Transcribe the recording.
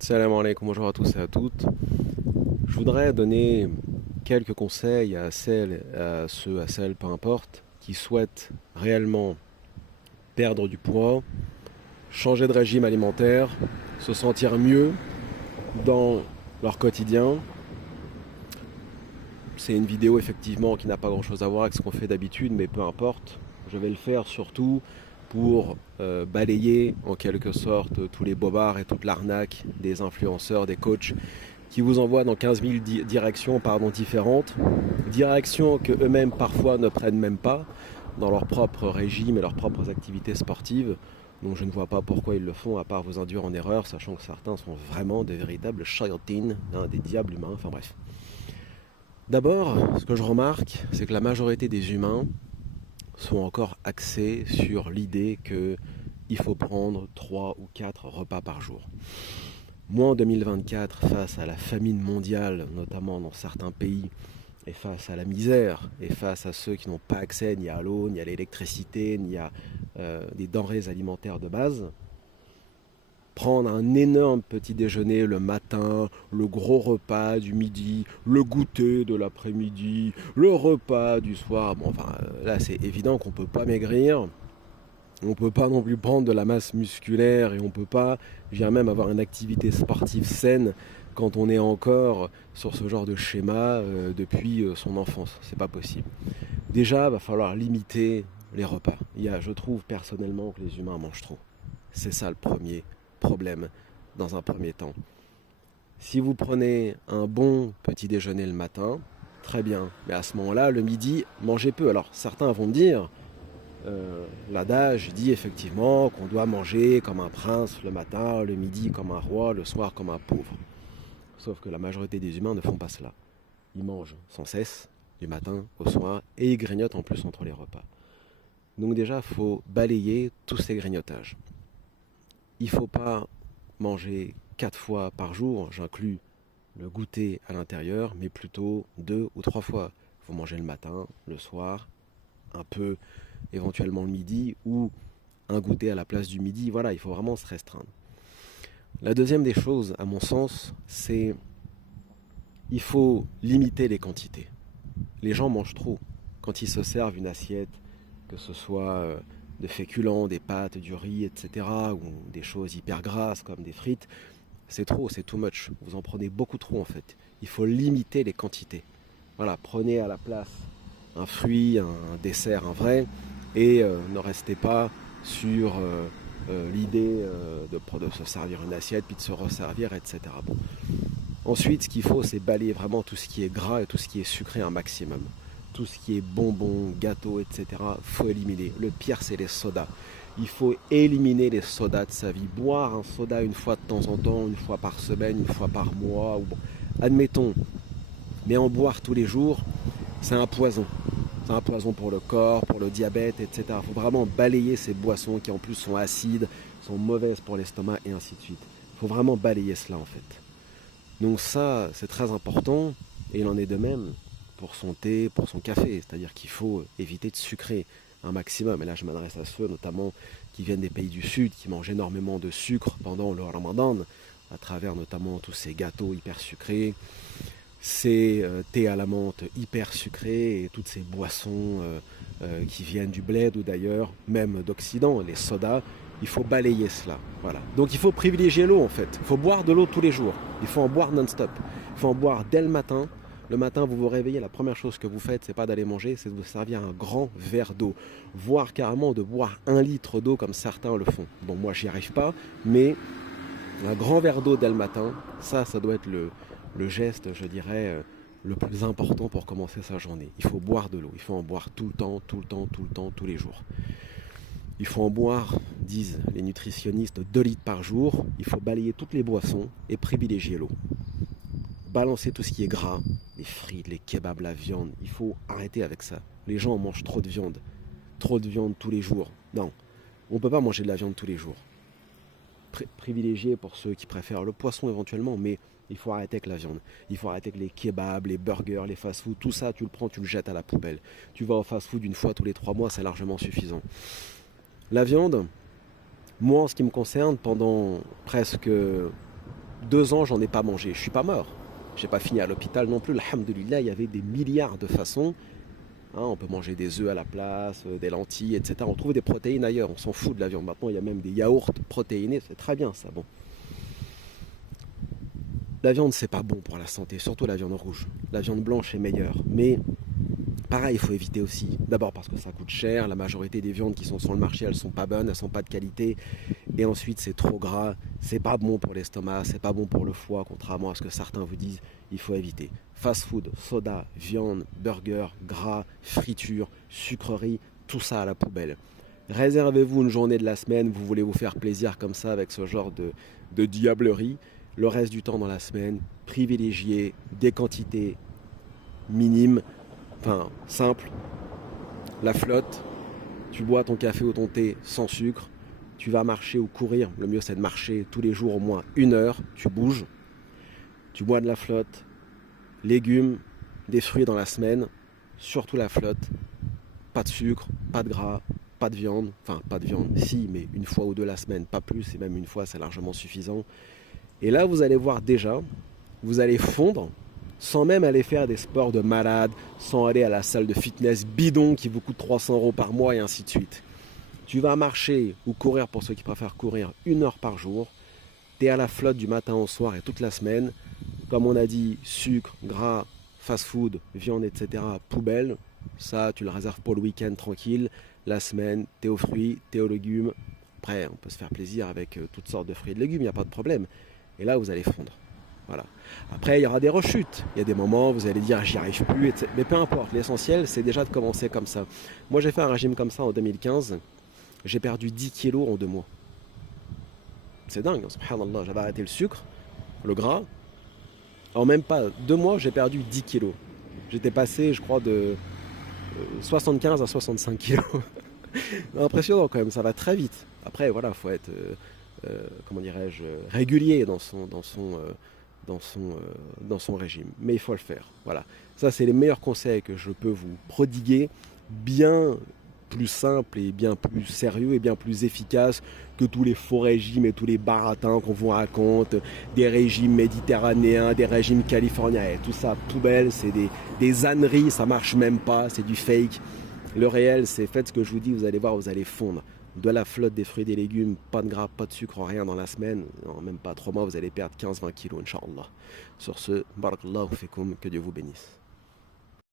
Salam alaikum, bonjour à tous et à toutes. Je voudrais donner quelques conseils à celles, à ceux, à celles, peu importe, qui souhaitent réellement perdre du poids, changer de régime alimentaire, se sentir mieux dans leur quotidien. C'est une vidéo effectivement qui n'a pas grand-chose à voir avec ce qu'on fait d'habitude, mais peu importe. Je vais le faire surtout pour balayer en quelque sorte tous les bobards et toute l'arnaque des influenceurs, des coachs qui vous envoient dans 15 000 directions différentes, directions que eux-mêmes parfois ne prennent même pas dans leur propre régime et leurs propres activités sportives. Donc je ne vois pas pourquoi ils le font à part vous induire en erreur, sachant que certains sont vraiment des véritables shayatines, des diables humains, enfin bref. D'abord, ce que je remarque, c'est que la majorité des humains sont encore axés sur l'idée qu'il faut prendre 3 ou 4 repas par jour. Moi, en 2024, face à la famine mondiale, notamment dans certains pays, et face à la misère, et face à ceux qui n'ont pas accès ni à l'eau, ni à l'électricité, ni à des denrées alimentaires de base, prendre un énorme petit déjeuner le matin, le gros repas du midi, le goûter de l'après-midi, le repas du soir, bon, enfin, là c'est évident qu'on ne peut pas maigrir. On ne peut pas non plus prendre de la masse musculaire et on ne peut pas, même avoir une activité sportive saine quand on est encore sur ce genre de schéma depuis son enfance. C'est pas possible. Déjà, il va falloir limiter les repas. Je trouve personnellement que les humains mangent trop. C'est ça le premier problème dans un premier temps. Si vous prenez un bon petit déjeuner le matin, très bien. Mais à ce moment-là, le midi, mangez peu. Alors certains vont me dire, l'adage dit effectivement qu'on doit manger comme un prince le matin, le midi comme un roi, le soir comme un pauvre. Sauf que la majorité des humains ne font pas cela. Ils mangent sans cesse, du matin au soir, et ils grignotent en plus entre les repas. Donc déjà, il faut balayer tous ces grignotages. Il ne faut pas manger 4 fois par jour, j'inclus le goûter à l'intérieur, mais plutôt 2 ou 3 fois. Il faut manger le matin, le soir, un peu éventuellement le midi, ou un goûter à la place du midi. Voilà, il faut vraiment se restreindre. La deuxième des choses, à mon sens, c'est il faut limiter les quantités. Les gens mangent trop. Quand ils se servent une assiette, que ce soit de féculents, des pâtes, du riz, etc., ou des choses hyper grasses comme des frites, c'est trop, c'est too much. Vous en prenez beaucoup trop en fait. Il faut limiter les quantités. Voilà, prenez à la place un fruit, un dessert, un vrai, et ne restez pas sur l'idée de se servir une assiette, puis de se resservir, etc. Bon. Ensuite, ce qu'il faut, c'est balayer vraiment tout ce qui est gras et tout ce qui est sucré un maximum. Tout ce qui est bonbons, gâteaux, etc., faut éliminer. Le pire, c'est les sodas. Il faut éliminer les sodas de sa vie. Boire un soda une fois de temps en temps, une fois par semaine, une fois par mois, ou bon, admettons. Mais en boire tous les jours, c'est un poison. C'est un poison pour le corps, pour le diabète, etc. Il faut vraiment balayer ces boissons qui en plus sont acides, sont mauvaises pour l'estomac et ainsi de suite. Il faut vraiment balayer cela en fait. Donc ça, c'est très important, et il en est de même pour son thé, pour son café, c'est-à-dire qu'il faut éviter de sucrer un maximum. Et là, je m'adresse à ceux notamment qui viennent des pays du Sud, qui mangent énormément de sucre pendant le Ramadan, à travers notamment tous ces gâteaux hyper sucrés, ces thés à la menthe hyper sucrés, et toutes ces boissons qui viennent du bled ou d'ailleurs, même d'Occident, les sodas. Il faut balayer cela. Voilà. Donc il faut privilégier l'eau en fait. Il faut boire de l'eau tous les jours. Il faut en boire non-stop. Il faut en boire dès le matin. Le matin, vous vous réveillez, la première chose que vous faites, c'est pas d'aller manger, c'est de vous servir un grand verre d'eau. Voire carrément de boire 1 litre d'eau comme certains le font. Bon, moi, j'y arrive pas, mais un grand verre d'eau dès le matin, ça doit être le geste, je dirais, le plus important pour commencer sa journée. Il faut boire de l'eau. Il faut en boire tout le temps, tout le temps, tout le temps, tous les jours. Il faut en boire, disent les nutritionnistes, 2 litres par jour. Il faut balayer toutes les boissons et privilégier l'eau. Balancer tout ce qui est gras, les frites, les kebabs, la viande. Il faut arrêter avec ça. Les gens mangent trop de viande. Trop de viande tous les jours. Non, on ne peut pas manger de la viande tous les jours. Privilégier pour ceux qui préfèrent le poisson éventuellement, mais il faut arrêter avec la viande. Il faut arrêter avec les kebabs, les burgers, les fast-food. Tout ça, tu le prends, tu le jettes à la poubelle. Tu vas au fast-food une fois tous les 3 mois, c'est largement suffisant. La viande, moi en ce qui me concerne, pendant presque 2 ans, j'en ai pas mangé. Je suis pas mort. J'ai pas fini à l'hôpital non plus. Alhamdoulilah, il y avait des milliards de façons. Hein, on peut manger des œufs à la place, des lentilles, etc. On trouve des protéines ailleurs. On s'en fout de la viande. Maintenant, il y a même des yaourts protéinés. C'est très bien ça. Bon. La viande, c'est pas bon pour la santé, surtout la viande rouge. La viande blanche est meilleure. Mais pareil, il faut éviter aussi. D'abord parce que ça coûte cher. La majorité des viandes qui sont sur le marché, elles sont pas bonnes, elles sont pas de qualité. Et ensuite, c'est trop gras. C'est pas bon pour l'estomac, c'est pas bon pour le foie, contrairement à ce que certains vous disent. Il faut éviter. Fast food, soda, viande, burger, gras, friture, sucrerie, tout ça à la poubelle. Réservez-vous une journée de la semaine, vous voulez vous faire plaisir comme ça avec ce genre de diablerie. Le reste du temps dans la semaine, privilégiez des quantités minimes, enfin simples. La flotte, tu bois ton café ou ton thé sans sucre, tu vas marcher ou courir, le mieux c'est de marcher tous les jours au moins 1 heure, tu bouges, tu bois de la flotte, légumes, des fruits dans la semaine, surtout la flotte, pas de sucre, pas de gras, pas de viande, enfin pas de viande, si, mais 1 fois ou 2 la semaine, pas plus, et même 1 fois c'est largement suffisant. Et là, vous allez voir déjà, vous allez fondre sans même aller faire des sports de malade, sans aller à la salle de fitness bidon qui vous coûte 300 euros par mois et ainsi de suite. Tu vas marcher ou courir pour ceux qui préfèrent courir 1 heure par jour. Tu es à la flotte du matin au soir et toute la semaine. Comme on a dit, sucre, gras, fast-food, viande, etc. Poubelle. Ça, tu le réserves pour le week-end tranquille. La semaine, tu es aux fruits, tu es aux légumes. Après, on peut se faire plaisir avec toutes sortes de fruits et de légumes, il n'y a pas de problème. Et là, vous allez fondre. Voilà. Après, il y aura des rechutes. Il y a des moments où vous allez dire j'y arrive plus, etc. Mais peu importe, l'essentiel, c'est déjà de commencer comme ça. Moi, j'ai fait un régime comme ça en 2015. J'ai perdu 10 kilos en 2 mois. C'est dingue, hein, subhanallah. J'avais arrêté le sucre, le gras. En même pas 2 mois, j'ai perdu 10 kilos. J'étais passé, je crois, de 75 à 65 kilos. Impressionnant quand même, ça va très vite. Après, voilà, il faut être... comment dirais-je, régulier dans son régime. Mais il faut le faire. Voilà. Ça, c'est les meilleurs conseils que je peux vous prodiguer, bien plus simples et bien plus sérieux et bien plus efficaces que tous les faux régimes et tous les baratins qu'on vous raconte, des régimes méditerranéens, des régimes californiens. Et tout ça, poubelle, c'est des âneries, ça marche même pas, c'est du fake. Le réel, c'est faites ce que je vous dis, vous allez voir, vous allez fondre. De la flotte, des fruits, des légumes, pas de gras, pas de sucre, rien dans la semaine. Non, même pas 3 mois, vous allez perdre 15-20 kilos, Inch'Allah. Sur ce, barakallahu fikum, que Dieu vous bénisse.